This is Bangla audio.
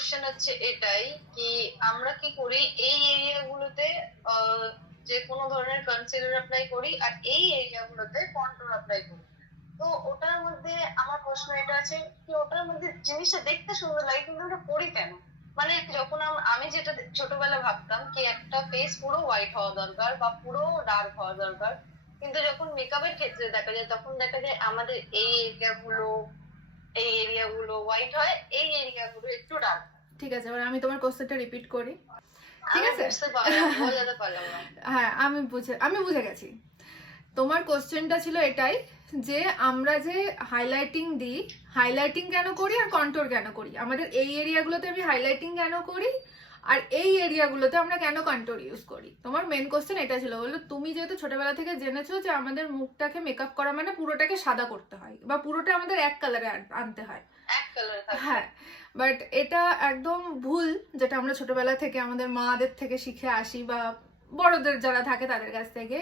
কোয়েশ্চেন হচ্ছে এটাই কি আমরা কি করি এই এরিয়াগুলোতে যে কোনো ধরনের কনসিলার অ্যাপ্লাই করি আর এই এরিয়াগুলোতে কন্ট্রোল অ্যাপ্লাই করি। তো ওটার মধ্যে আমার প্রশ্ন এটা আছে কি ওটার মধ্যে জিনিসটা দেখতে সুন্দর লাগে কিন্তু ওটা করি কেন? মানে যখন আমি যেটা ছোটবেলা ভাবতাম কি একটা ফেস পুরো হোয়াইট হওয়া দরকার বা পুরো ডার্ক হওয়া দরকার, কিন্তু যখন মেকআপের ক্ষেত্রে দেখা যায় তখন দেখা যায় আমাদের এই এরিয়াগুলো হোয়াইট হয়, এই এরিয়াগুলো একটু ডার্ক। ঠিক আছে, এবার আমি তোমার কোশ্চেনটা রিপিট করি। ঠিক আমি আছে, বুঝতে পারলাম, বোঝাতে পারলাম না। হ্যাঁ আমি বুঝে গেছি। তোমার কোশ্চেনটা ছিল এটাই যে আমরা যে হাইলাইটিং দিই, হাইলাইটিং কেন করি আর কন্ট্রোল কেন করি, আমাদের এই এরিয়াগুলোতে আমি হাইলাইটিং কেন করি আর এই এরিয়াগুলোতে আমরা কেন কন্ট্রোল ইউজ করি। তোমার মেন কোশ্চেন এটা ছিল। বললো তুমি যেহেতু ছোটবেলা থেকে জেনেছো যে আমাদের মুখটাকে মেকআপ করা মানে পুরোটাকে সাদা করতে হয় বা পুরোটা আমাদের এক কালারে আনতে হয়। এক কালার থাকে। হ্যাঁ, বাট এটা একদম ভুল, যেটা আমরা ছোটবেলা থেকে আমাদের মাদের থেকে শিখে আসি বা বড়দের যারা থাকে তাদের কাছ থেকে।